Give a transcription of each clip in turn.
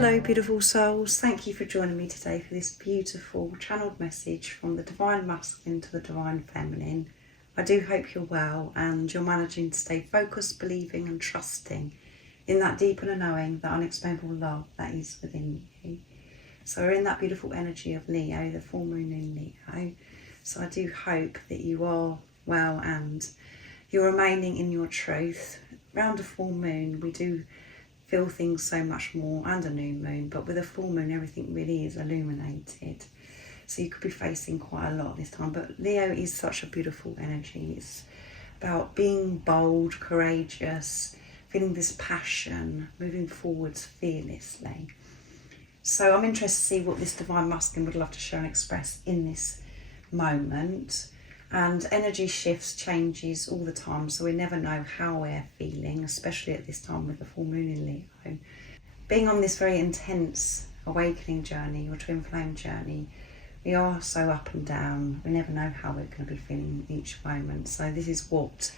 Hello beautiful souls, thank you for joining me today for this beautiful channeled message from the Divine Masculine to the Divine Feminine. I do hope you're well and you're managing to stay focused, believing and trusting in that deep inner knowing, that unexplainable love that is within you. So we're in that beautiful energy of Leo, the full moon in Leo. So I do hope that you are well and you're remaining in your truth. Around a full moon we do feel things so much more, and a new moon, but with a full moon everything really is illuminated. So you could be facing quite a lot this time, but Leo is such a beautiful energy. It's about being bold, courageous, feeling this passion, moving forwards fearlessly. So I'm interested to see what this Divine Masculine would love to share and express in this moment. And energy shifts, changes all the time, so we never know how we're feeling, especially at this time with the full moon in Leo. Being on this very intense awakening journey, or twin flame journey, we are so up and down. We never know how we're going to be feeling each moment. So this is what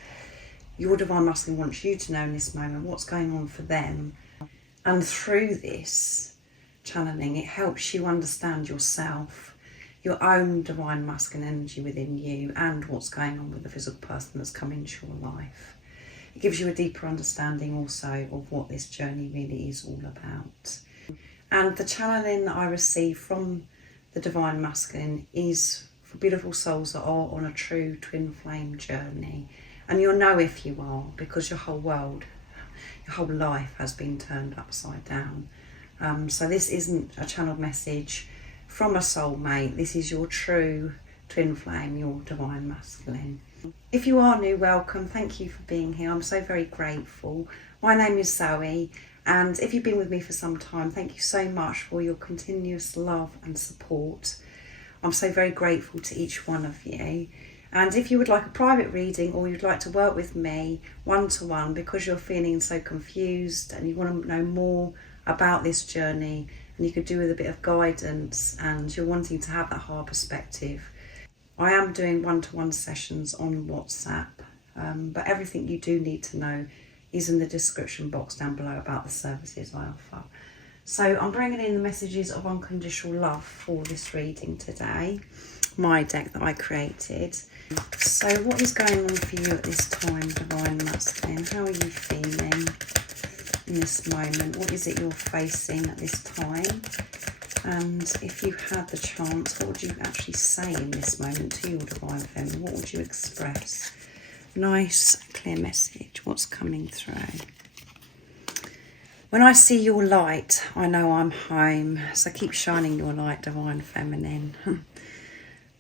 your Divine Masculine wants you to know in this moment, what's going on for them. And through this channeling, it helps you understand yourself, your own Divine Masculine energy within you, and what's going on with the physical person that's come into your life. It gives you a deeper understanding also of what this journey really is all about. And the channeling that I receive from the Divine Masculine is for beautiful souls that are on a true twin flame journey. And you'll know if you are, because your whole world, your whole life has been turned upside down. So this isn't a channeled message from a soulmate. This is your true twin flame, your Divine Masculine. If you are new, welcome. Thank you for being here. I'm so very grateful. My name is Zoe, and if you've been with me for some time, thank you so much for your continuous love and support. I'm so very grateful to each one of you. And if you would like a private reading, or you'd like to work with me one-to-one because you're feeling so confused and you want to know more about this journey, and you could do with a bit of guidance, and you're wanting to have that higher perspective, I am doing one-to-one sessions on WhatsApp, but everything you do need to know is in the description box down below about the services I offer. So I'm bringing in the messages of unconditional love for this reading today, my deck that I created. So what is going on for you at this time, Divine Masculine? How are you feeling in this moment? What is it you're facing at this time? And if you had the chance, what would you actually say in this moment to your Divine Feminine? What would you express? Nice clear message. What's coming through? When I see your light, I know I'm home. So keep shining your light, Divine Feminine.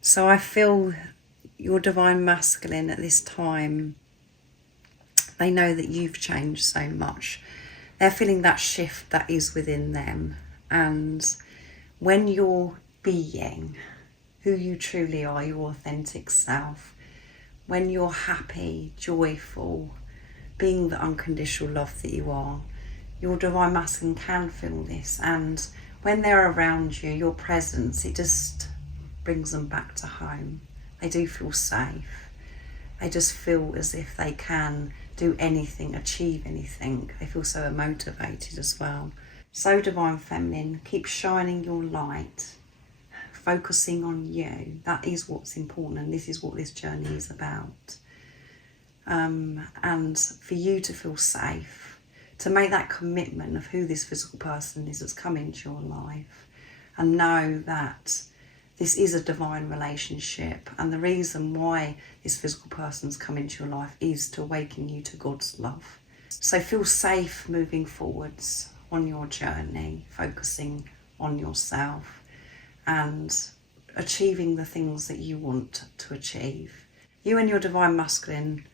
So I feel your Divine Masculine at this time, they know that you've changed so much. They're feeling that shift that is within them. And when you're being who you truly are, your authentic self, when you're happy, joyful, being the unconditional love that you are, your Divine Masculine can feel this. And when they're around you, your presence, it just brings them back to home. They do feel safe. They just feel as if they can do anything, achieve anything. They feel so motivated as well. So Divine Feminine, keep shining your light, focusing on you. That is what's important, and this is what this journey is about. And for you to feel safe, to make that commitment of who this physical person is that's come into your life, and know that this is a divine relationship, and the reason why this physical person's come into your life is to awaken you to God's love. So feel safe moving forwards on your journey, focusing on yourself and achieving the things that you want to achieve. You and your Divine Masculine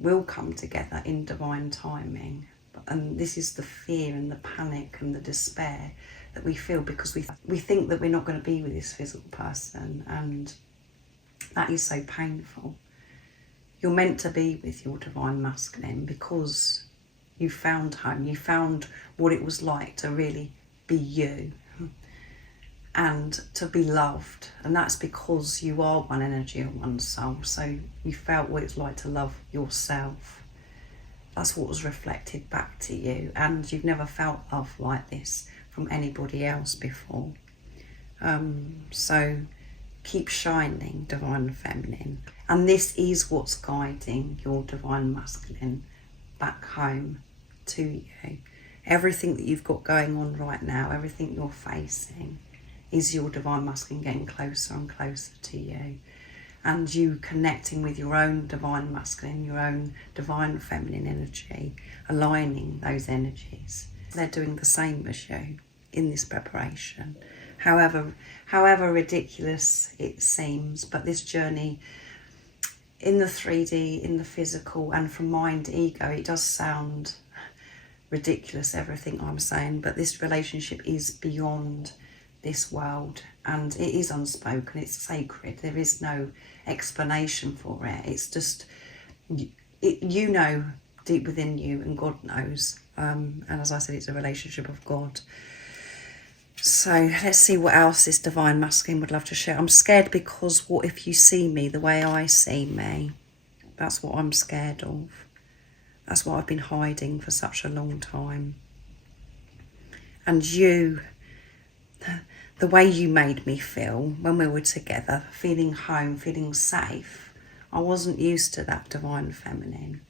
will come together in divine timing, and this is the fear and the panic and the despair that we feel because we think that we're not going to be with this physical person, and that is so painful. You're meant to be with your Divine Masculine because you found home, you found what it was like to really be you and to be loved, and that's because you are one energy and one soul. So you felt what it's like to love yourself. That's what was reflected back to you, and you've never felt love like this from anybody else before. So keep shining, divine feminine. And this is what's guiding your divine masculine back home to you. Everything that you've got going on right now, everything you're facing, is your divine masculine getting closer and closer to you. And you connecting with your own divine masculine, your own divine feminine energy, aligning those energies. They're doing the same as you in this preparation. However ridiculous it seems, but this journey in the 3D, in the physical, and from mind, ego, it does sound ridiculous, everything I'm saying, but this relationship is beyond this world, and it is unspoken, it's sacred. There is no explanation for it. It's just, you know deep within you, and God knows. And as I said, it's a relationship of God. So let's see what else this divine masculine would love to share. I'm scared because what if you see me the way I see me? That's what I'm scared of. That's what I've been hiding for such a long time. And you, the way you made me feel when we were together, feeling home, feeling safe, I wasn't used to that divine feminine.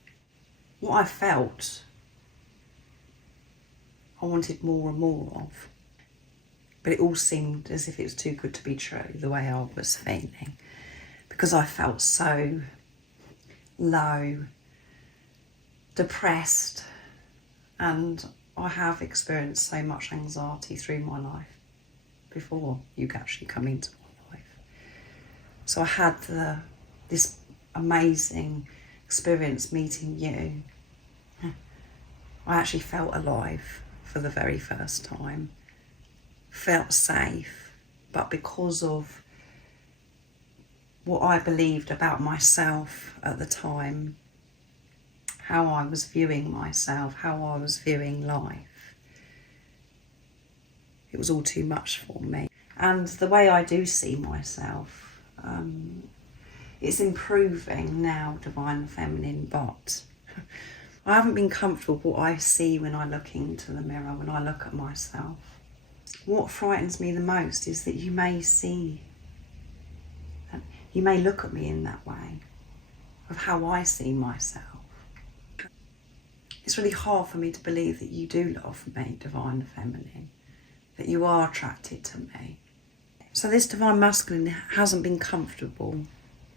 What I felt, I wanted more and more of. But it all seemed as if it was too good to be true, the way I was feeling. Because I felt so low, depressed, and I have experienced so much anxiety through my life before you actually come into my life. So I had this amazing experience meeting you. I actually felt alive for the very first time. Felt safe, but because of what I believed about myself at the time, how I was viewing myself, how I was viewing life, it was all too much for me. And the way I do see myself, it's improving now, divine feminine, but I haven't been comfortable with what I see when I look into the mirror, when I look at myself. What frightens me the most is that you may look at me in that way, of how I see myself. It's really hard for me to believe that you do love me, divine feminine, that you are attracted to me. So this divine masculine hasn't been comfortable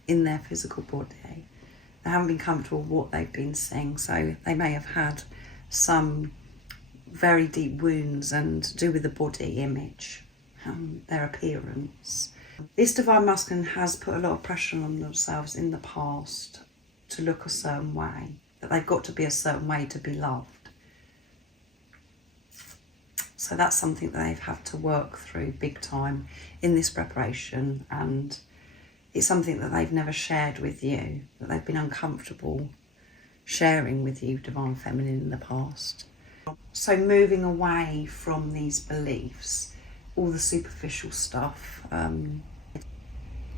in their physical body. They haven't been comfortable with what they've been seeing, so they may have had some very deep wounds and to do with the body image, their appearance. This divine masculine has put a lot of pressure on themselves in the past to look a certain way, that they've got to be a certain way to be loved. So that's something that they've had to work through big time in this preparation, and it's something that they've never shared with you, that they've been uncomfortable sharing with you, divine feminine, in the past. So moving away from these beliefs, all the superficial stuff,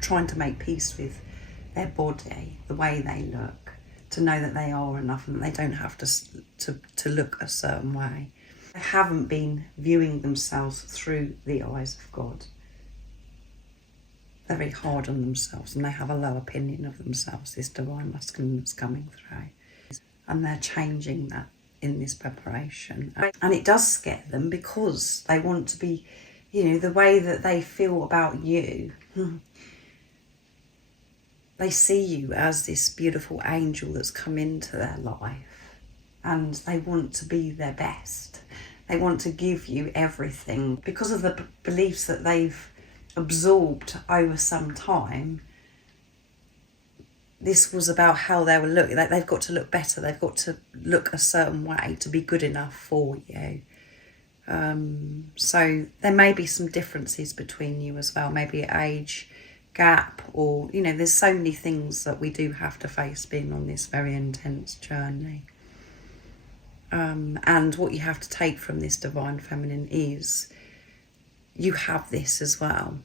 trying to make peace with their body, the way they look, to know that they are enough and that they don't have to look a certain way. They haven't been viewing themselves through the eyes of God. They're very hard on themselves and they have a low opinion of themselves, this divine masculine that's coming through. And they're changing that in this preparation. And it does scare them because they want to be, the way that they feel about you. They see you as this beautiful angel that's come into their life, and they want to be their best. They want to give you everything because of the beliefs that they've absorbed over some time. This was about how they were looking. They've got to look better. They've got to look a certain way to be good enough for you. So there may be some differences between you as well. Maybe age gap, or there's so many things that we do have to face being on this very intense journey. And what you have to take from this divine feminine is you have this as well.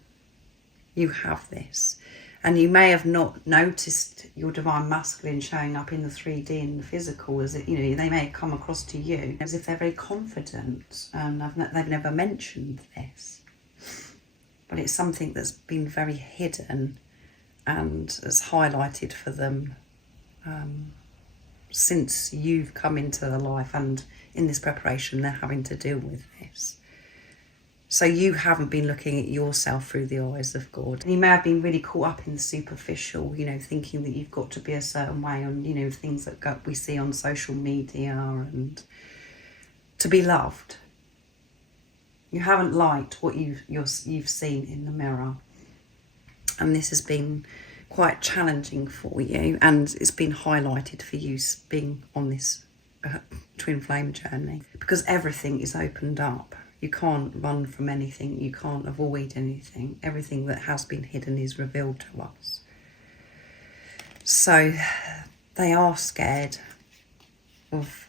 You have this. And you may have not noticed your divine masculine showing up in the 3D and the physical, as it, you know, they may have come across to you as if they're very confident, and they've never mentioned this. But it's something that's been very hidden and has highlighted for them since you've come into their life, and in this preparation they're having to deal with this. So you haven't been looking at yourself through the eyes of God. And you may have been really caught up in the superficial, you know, thinking that you've got to be a certain way on, you know, things that we see on social media, and to be loved. You haven't liked what you've seen in the mirror. And this has been quite challenging for you, and it's been highlighted for you being on this twin flame journey, because everything is opened up. You can't run from anything, you can't avoid anything. Everything that has been hidden is revealed to us. So they are scared of,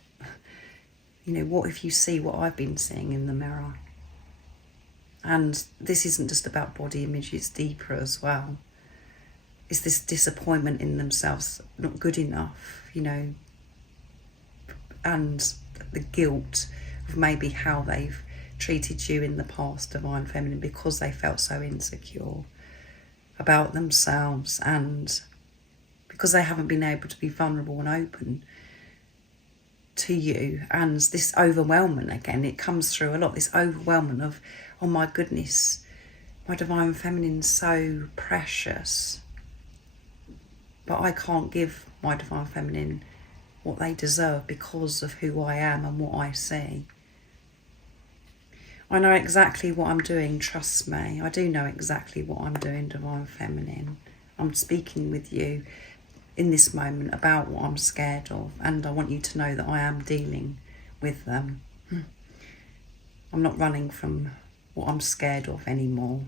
you know, what if you see what I've been seeing in the mirror? And this isn't just about body image, it's deeper as well. It's this disappointment in themselves, not good enough, you know, and the guilt of maybe how they've treated you in the past, divine feminine, because they felt so insecure about themselves, and because they haven't been able to be vulnerable and open to you. And this overwhelmment, again, it comes through a lot, this overwhelmment of, oh my goodness, my divine feminine's so precious, but I can't give my divine feminine what they deserve because of who I am and what I see. I know exactly what I'm doing, trust me. I do know exactly what I'm doing, divine feminine. I'm speaking with you in this moment about what I'm scared of, and I want you to know that I am dealing with them. I'm not running from what I'm scared of anymore.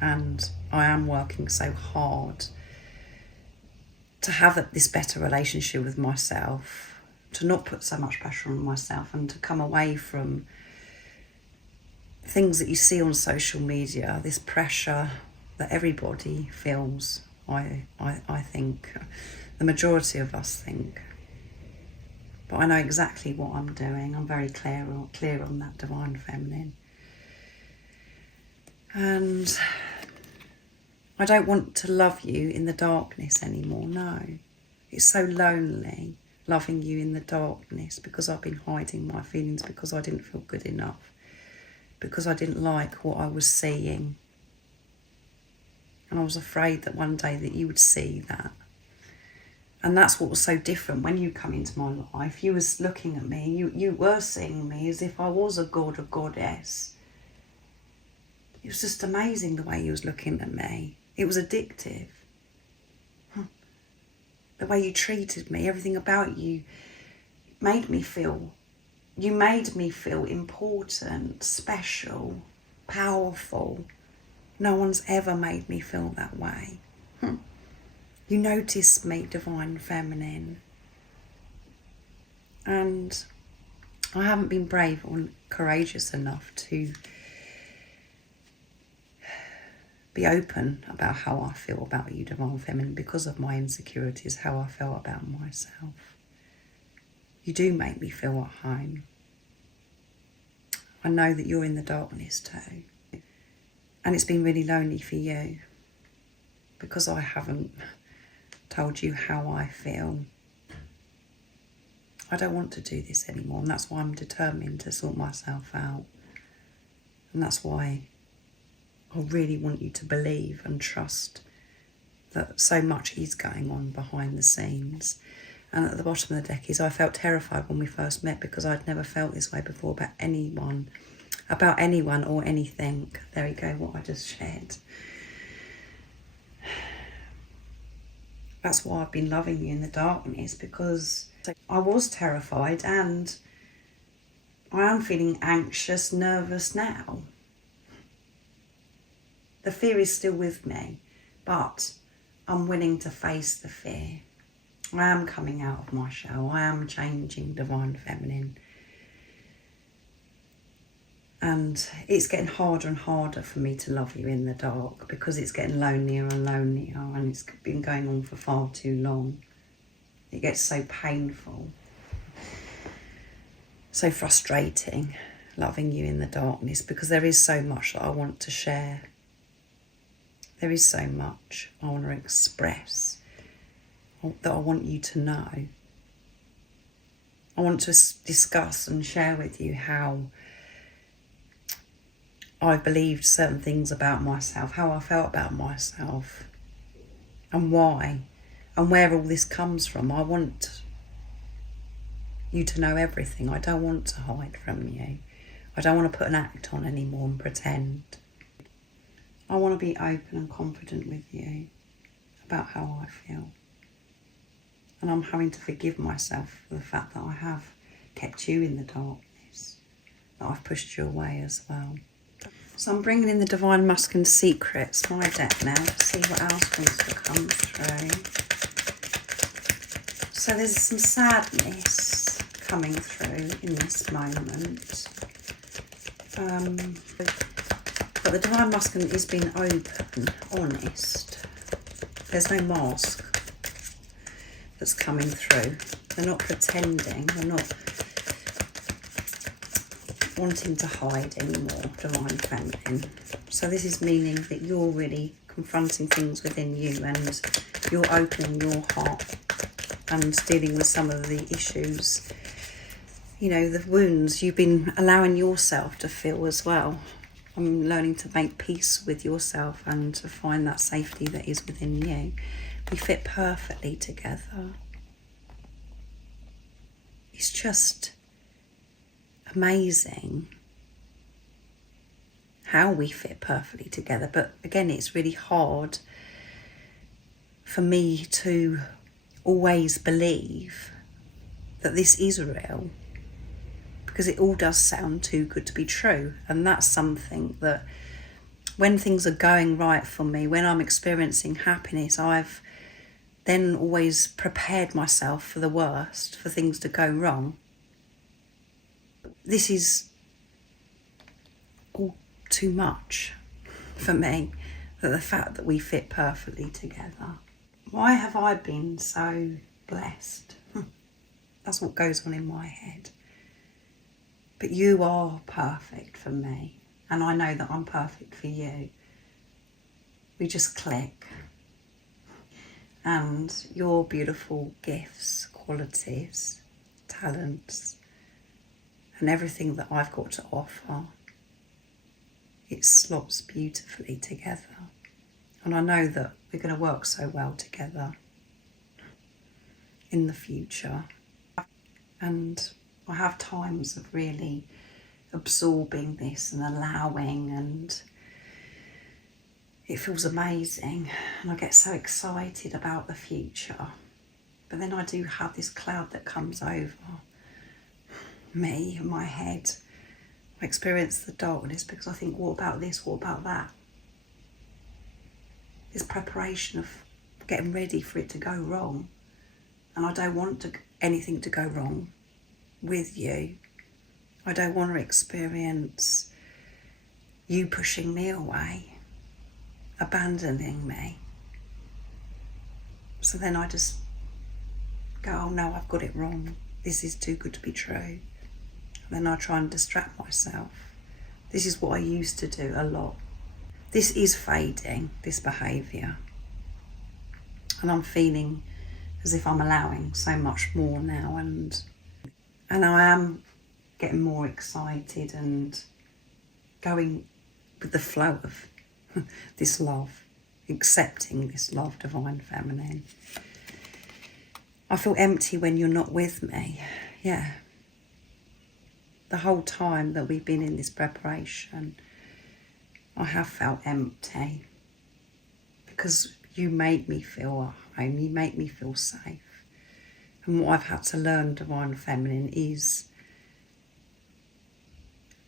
And I am working so hard to have this better relationship with myself, to not put so much pressure on myself, and to come away from things that you see on social media, this pressure that everybody feels, I think, the majority of us think. But I know exactly what I'm doing. I'm very clear on that, divine feminine. And I don't want to love you in the darkness anymore, no. It's so lonely loving you in the darkness, because I've been hiding my feelings, because I didn't feel good enough, because I didn't like what I was seeing. And I was afraid that one day that you would see that. And that's what was so different when you come into my life. You was looking at me, you were seeing me as if I was a god or goddess. It was just amazing the way you was looking at me. It was addictive. The way you treated me, everything about you made me feel, you made me feel important, special, powerful. No one's ever made me feel that way. You noticed me, divine feminine. And I haven't been brave or courageous enough to be open about how I feel about you, divine feminine, because of my insecurities, how I felt about myself. You do make me feel at home. I know that you're in the darkness too. And it's been really lonely for you, because I haven't told you how I feel. I don't want to do this anymore, and that's why I'm determined to sort myself out. And that's why I really want you to believe and trust that so much is going on behind the scenes. And at the bottom of the deck is, I felt terrified when we first met, because I'd never felt this way before about anyone or anything. There you go, what I just shared. That's why I've been loving you in the darkness, because I was terrified, and I am feeling anxious, nervous now. The fear is still with me, but I'm willing to face the fear. I am coming out of my shell. I am changing, divine feminine. And it's getting harder and harder for me to love you in the dark, because it's getting lonelier and lonelier, and it's been going on for far too long. It gets so painful, so frustrating loving you in the darkness, because there is so much that I want to share. There is so much I want to express, that I want you to know. I want to discuss and share with you how I believed certain things about myself, how I felt about myself, and why, and where all this comes from. I want you to know everything. I don't want to hide from you. I don't want to put an act on anymore and pretend. I want to be open and confident with you about how I feel. And I'm having to forgive myself for the fact that I have kept you in the darkness, that I've pushed you away as well. So I'm bringing in the Divine Masculine Secrets, my deck now, to see what else wants to come through. So there's some sadness coming through in this moment. But the Divine Masculine is being open, honest. There's no mask that's coming through. They're not pretending. They're not wanting to hide anymore, Divine Feminine. So this is meaning that you're really confronting things within you, and you're opening your heart and dealing with some of the issues, you know, the wounds you've been allowing yourself to feel as well. I'm learning to make peace with yourself and to find that safety that is within you. We fit perfectly together. It's just amazing how we fit perfectly together. But again, it's really hard for me to always believe that this is real, because it all does sound too good to be true. And that's something that, when things are going right for me, when I'm experiencing happiness, I've then always prepared myself for the worst, for things to go wrong. This is all too much for me, that the fact that we fit perfectly together. Why have I been so blessed? That's what goes on in my head. But you are perfect for me, and I know that I'm perfect for you. We just click. And your beautiful gifts, qualities, talents, and everything that I've got to offer, it slots beautifully together. And I know that we're going to work so well together in the future. And I have times of really absorbing this and allowing, and it feels amazing, and I get so excited about the future. But then I do have this cloud that comes over me and my head. I experience the darkness because I think, what about this, what about that? This preparation of getting ready for it to go wrong, and I don't want anything to go wrong with you. I don't want to experience you pushing me away, abandoning me. So then I just go, oh no, I've got it wrong. This is too good to be true. And then I try and distract myself. This is what I used to do a lot. This is fading, this behaviour. And I'm feeling as if I'm allowing so much more now, and I am getting more excited and going with the flow of this love, accepting this love, Divine Feminine. I feel empty when you're not with me. Yeah. The whole time that we've been in this preparation, I have felt empty, because you make me feel at home, you make me feel safe. And what I've had to learn, Divine Feminine, is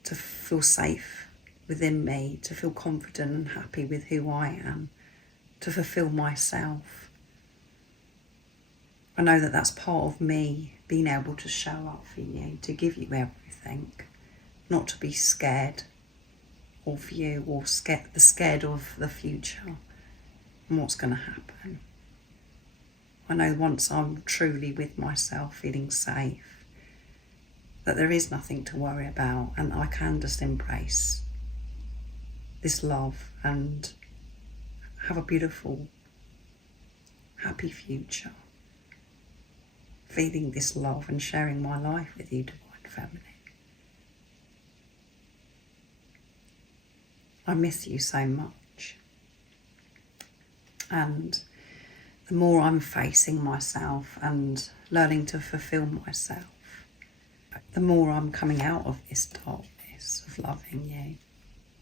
to feel safe within me, to feel confident and happy with who I am, to fulfill myself. I know that that's part of me being able to show up for you, to give you everything, not to be scared of you or scared of the future and what's going to happen. I know once I'm truly with myself, feeling safe, that there is nothing to worry about, and I can just embrace this love and have a beautiful, happy future, feeling this love and sharing my life with you, Divine Feminine. I miss you so much, and the more I'm facing myself and learning to fulfill myself, the more I'm coming out of this darkness of loving you.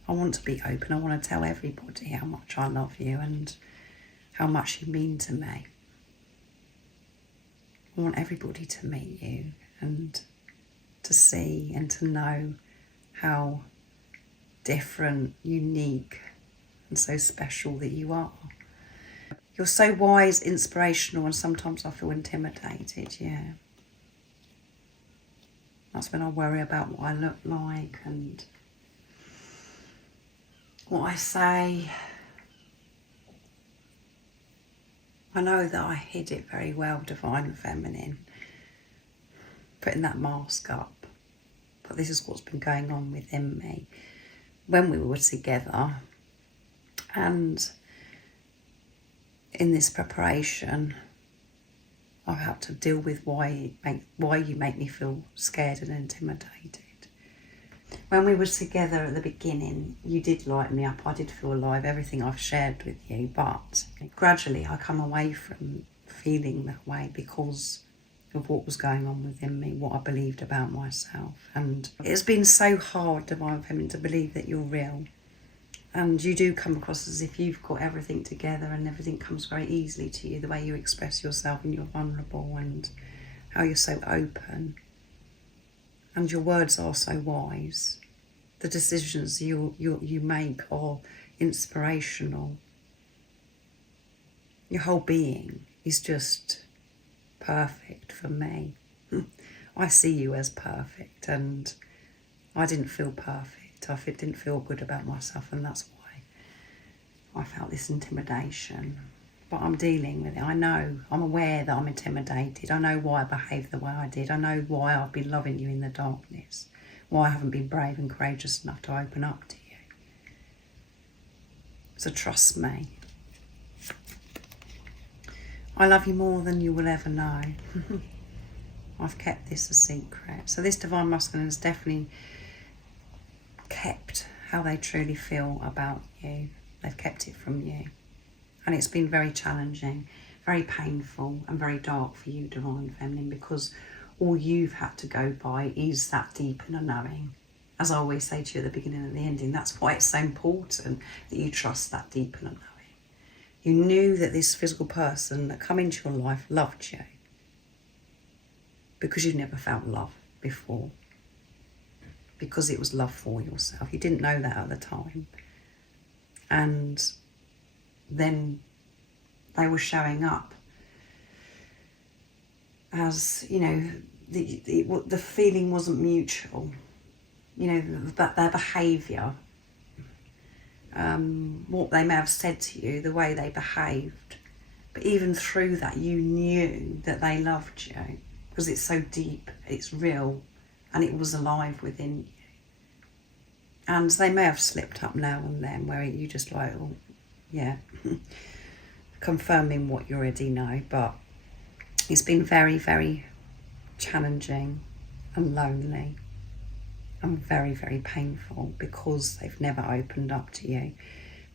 I want to be open. I want to tell everybody how much I love you and how much you mean to me. I want everybody to meet you and to see and to know how different, unique, and so special that you are. You're so wise, inspirational, and sometimes I feel intimidated, yeah. That's when I worry about what I look like and what I say. I know that I hid it very well, Divine Feminine, putting that mask up. But this is what's been going on within me. When we were together and in this preparation, I've had to deal with why you make me feel scared and intimidated. When we were together at the beginning, you did light me up. I did feel alive, everything I've shared with you. But gradually I come away from feeling that way because of what was going on within me, what I believed about myself. And it's been so hard, Divine Feminine, to believe that you're real. And you do come across as if you've got everything together and everything comes very easily to you, the way you express yourself and you're vulnerable and how you're so open. And your words are so wise. The decisions you make are inspirational. Your whole being is just perfect for me. I see you as perfect, and I didn't feel perfect. I didn't feel good about myself, and that's why I felt this intimidation. But I'm dealing with it. I'm aware that I'm intimidated. I know why I behaved the way I did. I know why I've been loving you in the darkness, why I haven't been brave and courageous enough to open up to you. So trust me. I love you more than you will ever know. I've kept this a secret. So this Divine Masculine has definitely kept how they truly feel about you. They've kept it from you. And it's been very challenging, very painful and very dark for you, Divine Feminine, because all you've had to go by is that deep inner knowing. As I always say to you at the beginning and the ending, that's why it's so important that you trust that deep inner knowing. You knew that this physical person that come into your life loved you because you'd never felt love before, because it was love for yourself. You didn't know that at the time. And then they were showing up as, you know, the feeling wasn't mutual. You know, that their behaviour, what they may have said to you, the way they behaved. But even through that, you knew that they loved you because it's so deep, it's real, and it was alive within you. And they may have slipped up now and then where you just like, oh, yeah, confirming what you already know. But it's been very, very challenging and lonely and very, very painful because they've never opened up to you.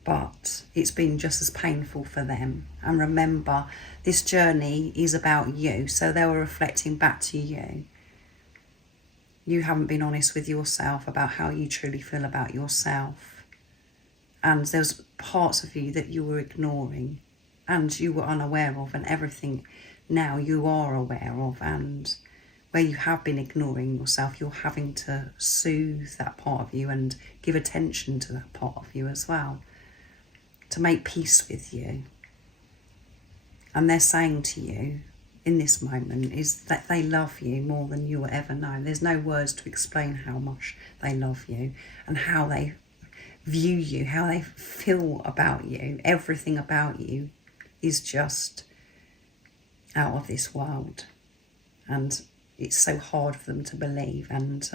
But it's been just as painful for them. And remember, this journey is about you, so they were reflecting back to you. You haven't been honest with yourself about how you truly feel about yourself. And there's parts of you that you were ignoring and you were unaware of, and everything now you are aware of. And where you have been ignoring yourself, you're having to soothe that part of you and give attention to that part of you as well, to make peace with you. And they're saying to you in this moment is that they love you more than you'll ever know. There's no words to explain how much they love you and how they view you, how they feel about you. Everything about you is just out of this world, and it's so hard for them to believe and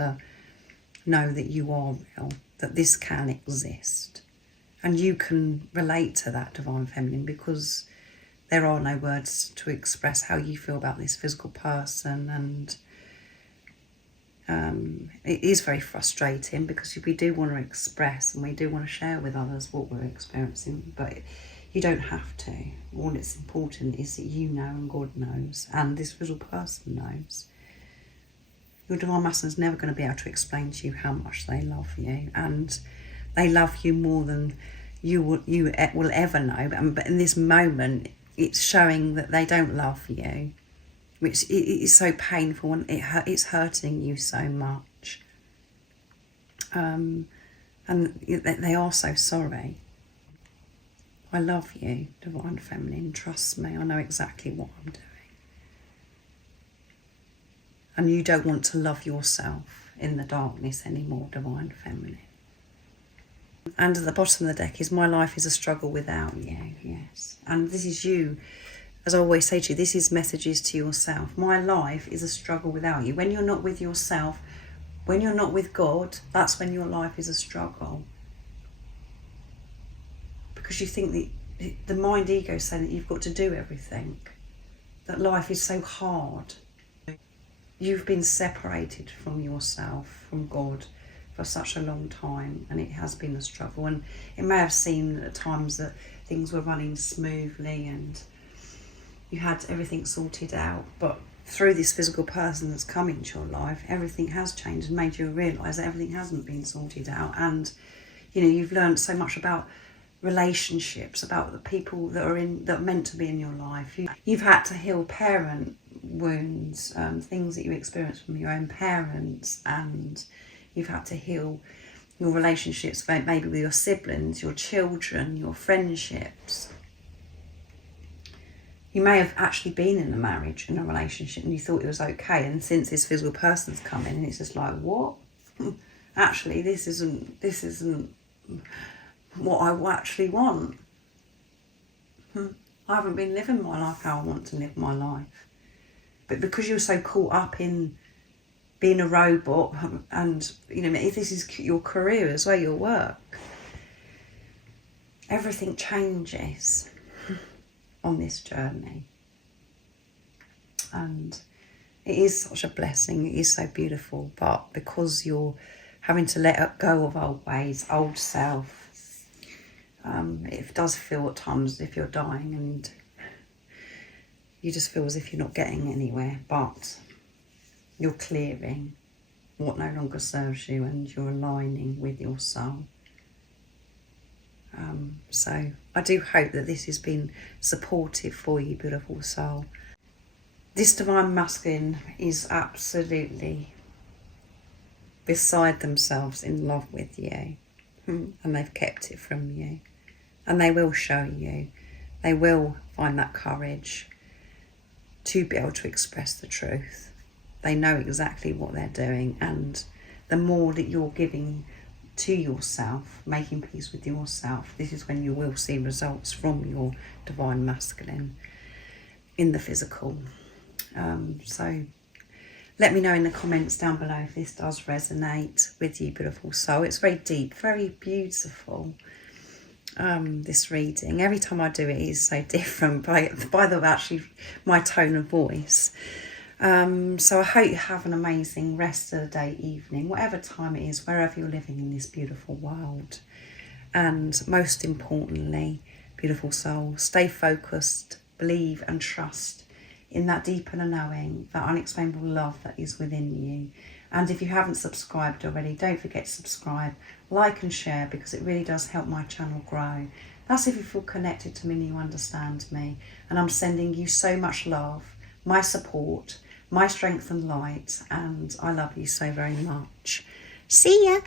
know that you are real, that this can exist, and you can relate to that divine feminine, because there are no words to express how you feel about this physical person. And it is very frustrating, because we do want to express and we do want to share with others what we're experiencing, but you don't have to. All that's important is that you know, and God knows, and this physical person knows. Your divine masculine is never going to be able to explain to you how much they love you, and they love you more than you will ever know. But in this moment, it's showing that they don't love you, which is so painful, and it's hurting you so much. And they are so sorry. I love you, divine feminine. Trust me, I know exactly what I'm doing. And you don't want to love yourself in the darkness anymore, divine feminine. And at the bottom of the deck is, my life is a struggle without you. Yes. And this is you. As I always say to you, this is messages to yourself. My life is a struggle without you. When you're not with yourself, when you're not with God, that's when your life is a struggle. Because you think the mind ego is saying that you've got to do everything, that life is so hard. You've been separated from yourself, from God, for such a long time, and it has been a struggle. And it may have seemed at times that things were running smoothly and you had everything sorted out, but through this physical person that's come into your life, everything has changed and made you realise that everything hasn't been sorted out. And you've learned so much about relationships, about the people that are meant to be in your life. You've had to heal parent wounds, things that you experienced from your own parents, and you've had to heal your relationships, maybe with your siblings, your children, your friendships. You may have actually been in a marriage, in a relationship, and you thought it was okay, and since this physical person's come in, it's just like, what? Actually, this isn't what I actually want. I haven't been living my life how I want to live my life. But because you're so caught up in being a robot, and if this is your career as well, your work, everything changes on this journey. And it is such a blessing, it is so beautiful, but because you're having to let go of old ways, old self, it does feel at times as if you're dying, and you just feel as if you're not getting anywhere, but you're clearing what no longer serves you, and you're aligning with your soul. So I do hope that this has been supportive for you, beautiful soul. This divine masculine is absolutely beside themselves in love with you, and they've kept it from you, and they will show you. They will find that courage to be able to express the truth. They know exactly what they're doing, and the more that you're giving to yourself, making peace with yourself, this is when you will see results from your divine masculine in the physical. So let me know in the comments down below if this does resonate with you, beautiful soul. It's very deep, very beautiful, this reading. Every time I do it is so different by actually my tone of voice. So I hope you have an amazing rest of the day, evening, whatever time it is, wherever you're living in this beautiful world. And most importantly, beautiful soul, stay focused, believe and trust in that deeper knowing, that unexplainable love that is within you. And if you haven't subscribed already, don't forget to subscribe, like and share, because it really does help my channel grow. That's if you feel connected to me and you understand me. And I'm sending you so much love, my support, my strength and light, and I love you so very much. See ya!